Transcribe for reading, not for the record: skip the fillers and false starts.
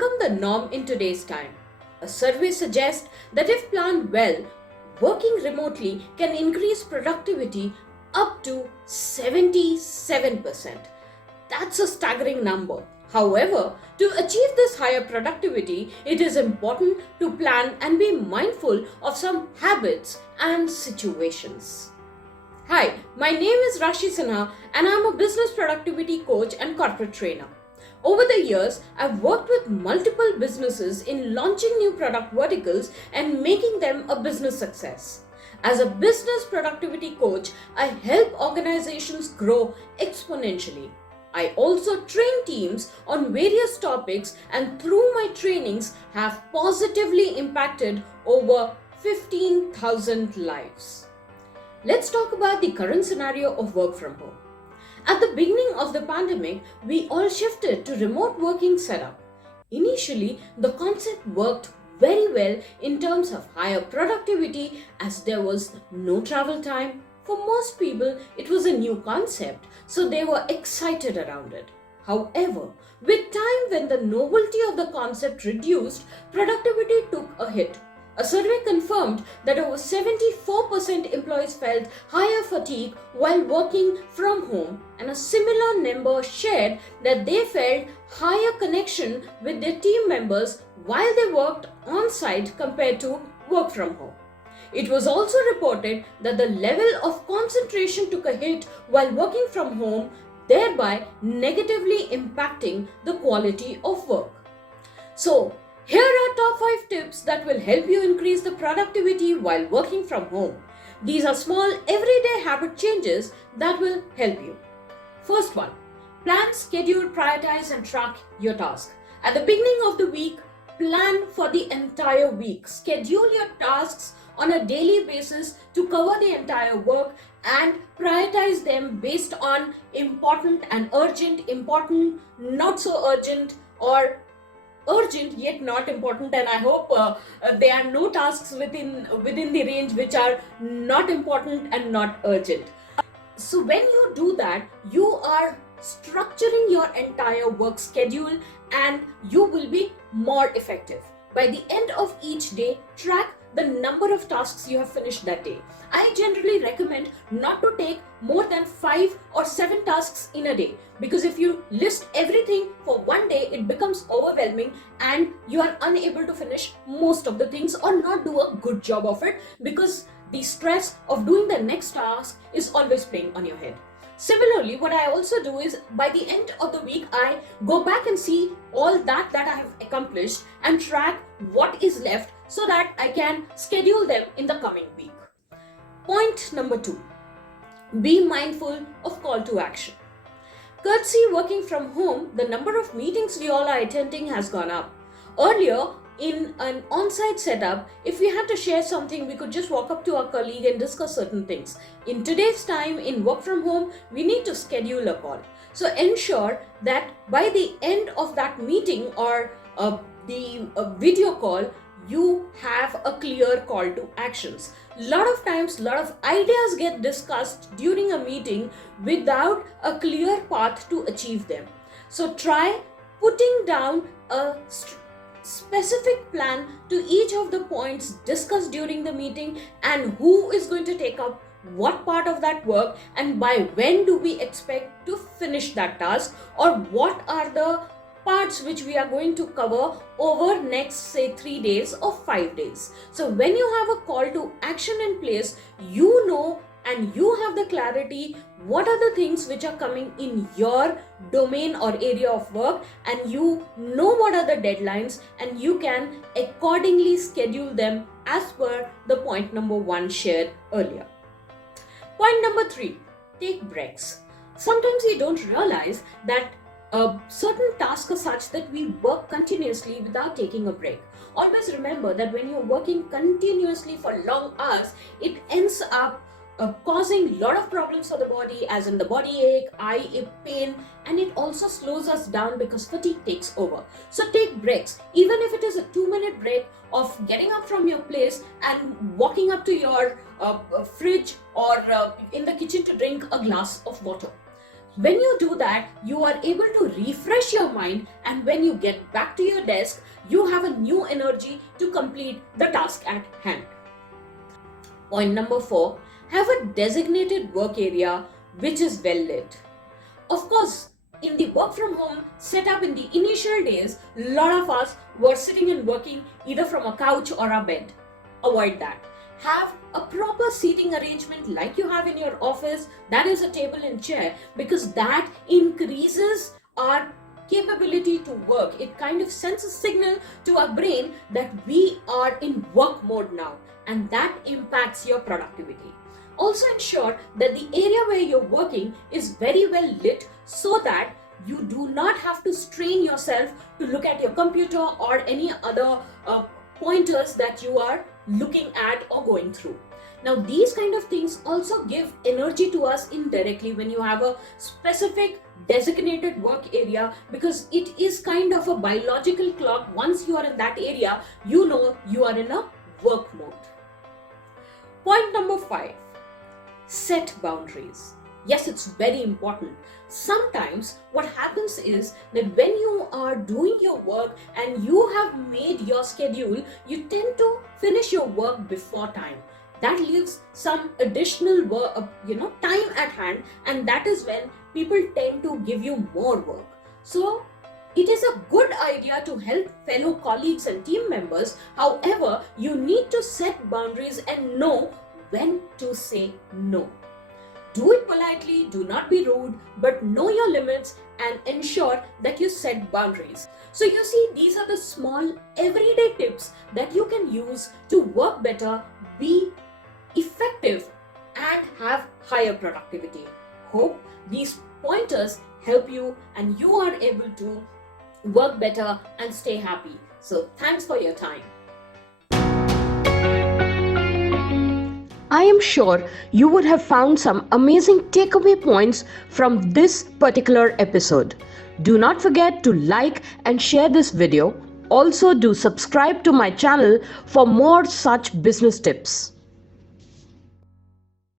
become the norm in today's time. A survey suggests that if planned well, working remotely can increase productivity up to 77%. That's a staggering number. However, to achieve this higher productivity, it is important to plan and be mindful of some habits and situations. Hi, my name is Rashie Sinha and I'm a business productivity coach and corporate trainer. Over the years, I've worked with multiple businesses in launching new product verticals and making them a business success. As a business productivity coach, I help organizations grow exponentially. I also train teams on various topics and through my trainings have positively impacted over 15,000 lives. Let's talk about the current scenario of work from home. At the beginning of the pandemic, we all shifted to remote working setup. Initially, the concept worked very well in terms of higher productivity as there was no travel time. For most people, it was a new concept, so they were excited around it. However, with time when the novelty of the concept reduced, productivity took a hit. A survey confirmed that over 74% employees felt higher fatigue while working from home, and a similar number shared that they felt higher connection with their team members while they worked on site compared to work from home. It was also reported that the level of concentration took a hit while working from home, thereby negatively impacting the quality of work. So, here are top 5 tips that will help you increase the productivity while working from home. These are small everyday habit changes that will help you. First one, plan, schedule, prioritize and track your task. At the beginning of the week, plan for the entire week. Schedule your tasks on a daily basis to cover the entire work and prioritize them based on important and urgent, important, not so urgent, or urgent yet not important. And I hope there are no tasks within the range which are not important and not urgent. So when you do that, you are structuring your entire work schedule and you will be more effective. By the end of each day, track the number of tasks you have finished that day. I generally recommend not to take more than 5 or 7 tasks in a day, because if you list everything for one day, it becomes overwhelming and you are unable to finish most of the things or not do a good job of it, because the stress of doing the next task is always playing on your head. Similarly, what I also do is by the end of the week, I go back and see all that I have accomplished and track what is left so that I can schedule them in the coming week. Point number 2, be mindful of call to action. Courtesy working from home, the number of meetings we all are attending has gone up. Earlier, in an on-site setup, if we had to share something, we could just walk up to our colleague and discuss certain things. In today's time, in work from home, we need to schedule a call. So ensure that by the end of that meeting or the video call, you have a clear call to actions. Lot of times, lot of ideas get discussed during a meeting without a clear path to achieve them. So try putting down a specific plan to each of the points discussed during the meeting and who is going to take up what part of that work and by when do we expect to finish that task, or what are the parts which we are going to cover over next say 3 days or 5 days. So when you have a call to action in place, you know and you have the clarity what are the things which are coming in your domain or area of work, and you know what are the deadlines and you can accordingly schedule them as per the point number 1 shared earlier. Point number 3, take breaks. Sometimes we don't realize that certain tasks are such that we work continuously without taking a break. Always remember that when you're working continuously for long hours, it ends up causing a lot of problems for the body, as in the body ache, eye pain, and it also slows us down because fatigue takes over. So take breaks, even if it is a 2-minute break of getting up from your place and walking up to your fridge or in the kitchen to drink a glass of water. When you do that, you are able to refresh your mind, and when you get back to your desk, you have a new energy to complete the task at hand. Point number 4, have a designated work area which is well lit. Of course, in the work from home setup in the initial days, a lot of us were sitting and working either from a couch or a bed. Avoid that. Have a proper seating arrangement like you have in your office, that is a table and chair, because that increases our capability to work. It kind of sends a signal to our brain that we are in work mode now, and that impacts your productivity. Also ensure that the area where you're working is very well lit so that you do not have to strain yourself to look at your computer or any other pointers that you are looking at or going through. Now, these kind of things also give energy to us indirectly when you have a specific designated work area, because it is kind of a biological clock. Once you are in that area, you know you are in a work mode. Point number 5, set boundaries. Yes, it's very important. Sometimes what happens is that when you are doing your work and you have made your schedule, you tend to finish your work before time. That leaves some additional work, time at hand, and that is when people tend to give you more work. So it is a good idea to help fellow colleagues and team members. However, you need to set boundaries and know when to say no. Do it politely, do not be rude, but know your limits and ensure that you set boundaries. So you see, these are the small everyday tips that you can use to work better, be effective, and have higher productivity. Hope these pointers help you and you are able to work better and stay happy. So thanks for your time. I am sure you would have found some amazing takeaway points from this particular episode. Do not forget to like and share this video. Also, do subscribe to my channel for more such business tips.